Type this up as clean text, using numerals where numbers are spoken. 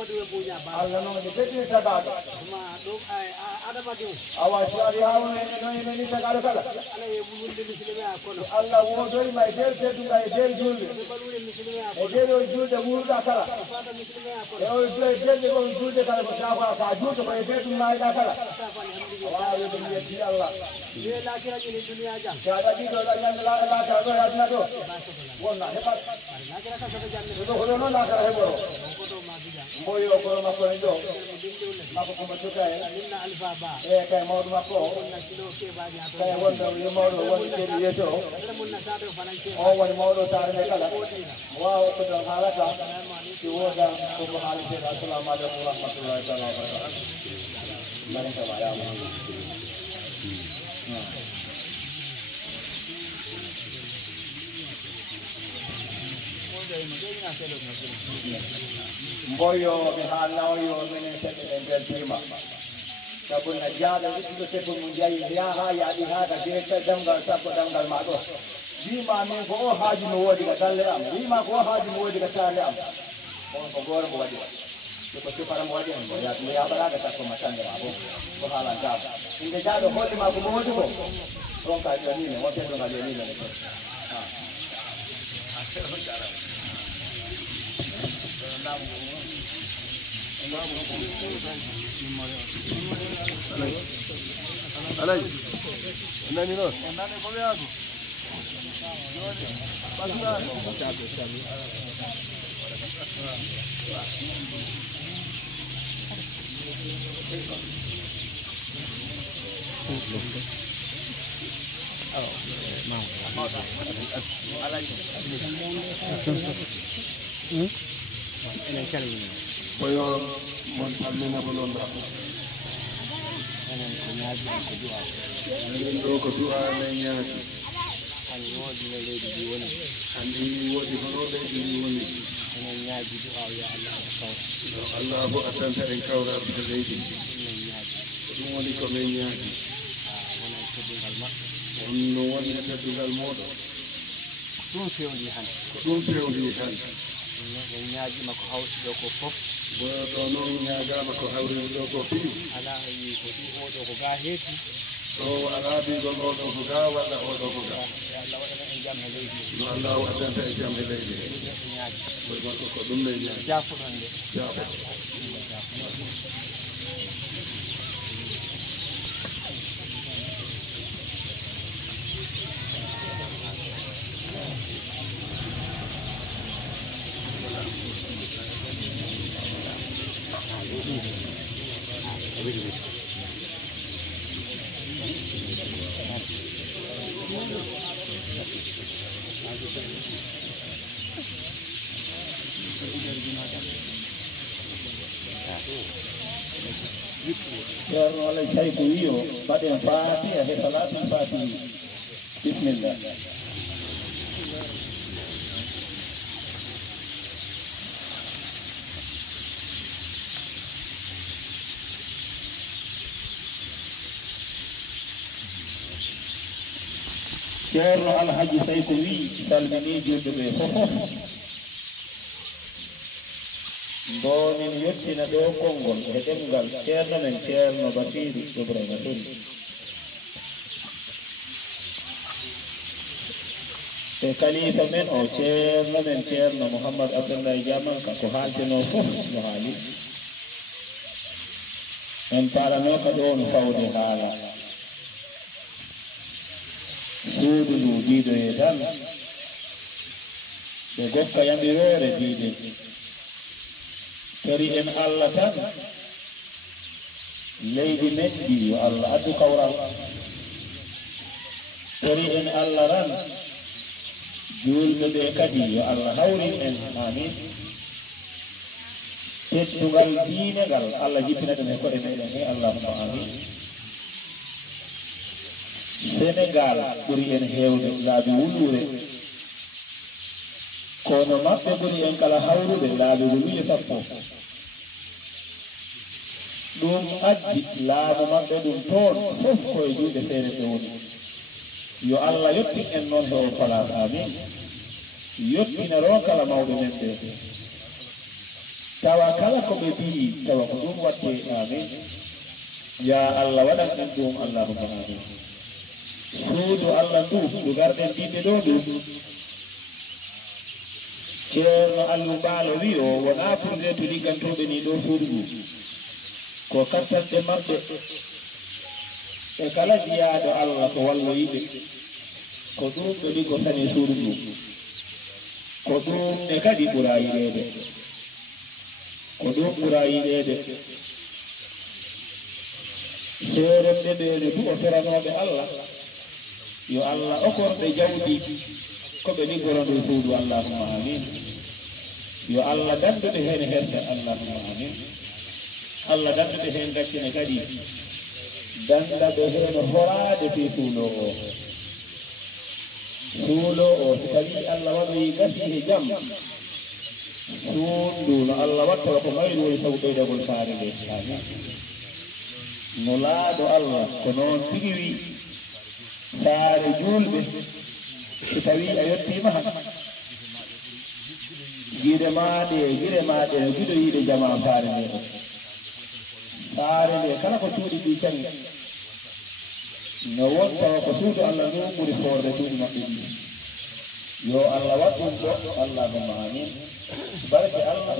Allah no dipeti tagada. Awas lari hawa ni tagada kala. Allah wo doi mai del setu mai del julde. Del o julde murda kala. O del o julde kala safa ka julde ko setu mai da kala. Wa yo ni Allah. Ye la kira ni dunia jang. Kada di do la yang la ka do na do. Wonna hebat. Na kira ka sabe janne. Do hono no la ka hebo. Moyo ko mako ndo mako ko matuka inna alfaba kay mawdu mako kay wonda yo mawdu woni ke yeso o woni mawdu tare ne kala waaw ko do halata ci woda ko ko halite assalamu alaykum wa rahmatullahi wa barakatuh baraka ba ya Mboyo mi hala yo mene sete del prima sabun najala itu se pun munjai dia ha ya di ha ka de ta dangal sa ko dangal ma do di ma me ko haji no wodi ka talle am di ma ko haji no wodi ka talle am on ko gor mo wadi ko ko para mo wadi mo ya me ya bara ka ko matanga abo ko hala ja inge ja do holi ma ko mo wodi ko ron ka ni ne mo te do ga ni ne ko ha Alay, nani no? Nani comeado? Passa. Koyo mon amena bonon da enen ko du'a ne nyaati an wodi ne leydi di woni andi wodi hono leydi di woni enen nyaaji du'a ya Allah bo atanta en kawra be leydi enen nyaaji dum woni ko men nyaati wona teddugal ma onno woni teddugal modo dum fewndi han ko dum fewndi han en nyaaji mako hawsi do ko fof do non nyaaga mako hawri do ko fi ala yi ko du o do ko ga heti so ala bi go do ko ga wala o do ko ga Allah wada en jam leydi Allah wada en jam leydi nyaaji ko dum ley nyaaji jafo don de jafo Ya Allah saya kuyo pada yang Fatihah salat Fatihah Bismillah Ceerno Alhaji Sayko wi salmini julɓe ɓe fof bomin yettina ɗo konngol e ɗemgal ceerno men ceerno Basiru Ibrahima Soli e kalifa men o ceerno men ceerno Mouhammad Abdoulaye Diamanka ko haalteno fof no haali en parano ka ɗo no fawde haala suudu ndu diidoye tan ɓe gokka yamirore diide tori en Allah tan leydi men ɗi yo Allah addu kawral tori en Allah ran julɓe ɓe kadi yo Allah hawrin en amin teddugal diine ngal Allah jippina ɗum e koɗe meɗen he allahumma amin Sénégal ɓuri en heewde laabi wulure kono maɓɓe ɓuri en kala hawrude laabi wuluye sappo ɗum addi laamu maɓɓe ɗum toon fof koye juuɗe feere ɓe woni yo Allah yettin en noon he o place amin yettinero kala mawɓe men ɓe tawa kala ko ɓe mbi tawa ko ɗum watte amin ya Allah waɗan en ɗum allahumma amin suudu Allah ndu garɗen ɗiɓe ɗo ɗum ceerno Aliou Mbaalo wi o wona pour reetu liggantoɓe ni ɗo suudu ndu ko kattanɗe maɓɓe e kala jiyaɗo Allah ko walloyiɓe ko ɗum ɓe liggotani suudu ndu ko ɗum ne kadi ɓura yiɗede ko ɗum ɓura yiɗede seeremɓe ɓeene du o teranoɓe Allah yo Allah okorɓe jawɗi koɓe liggoro ndu suudu allahumma amin yo Allah danduɓe hen herde allahumma amin Allah danduɓe hen gaccine kadi dandaɓe hen horade fi suulo o suulo o so tawi Allah waɗoyi gasi e jam suundu no Allah watta ko mayru woni sabu ɓeydagol saare nde amin no laaɗo Allah ko noon tigi wi saare julɓe so tawi a yettima han gire maɗe no giɗoyiɗe jama saare nde o saare nde kala ko cuuɗi ɗi cangi no wontawa ko suudu Allah ndu ɓuri forde duuɓi maɓɓe ɗi yo Allah waɗɗum ɗo allahumma amin barke Allah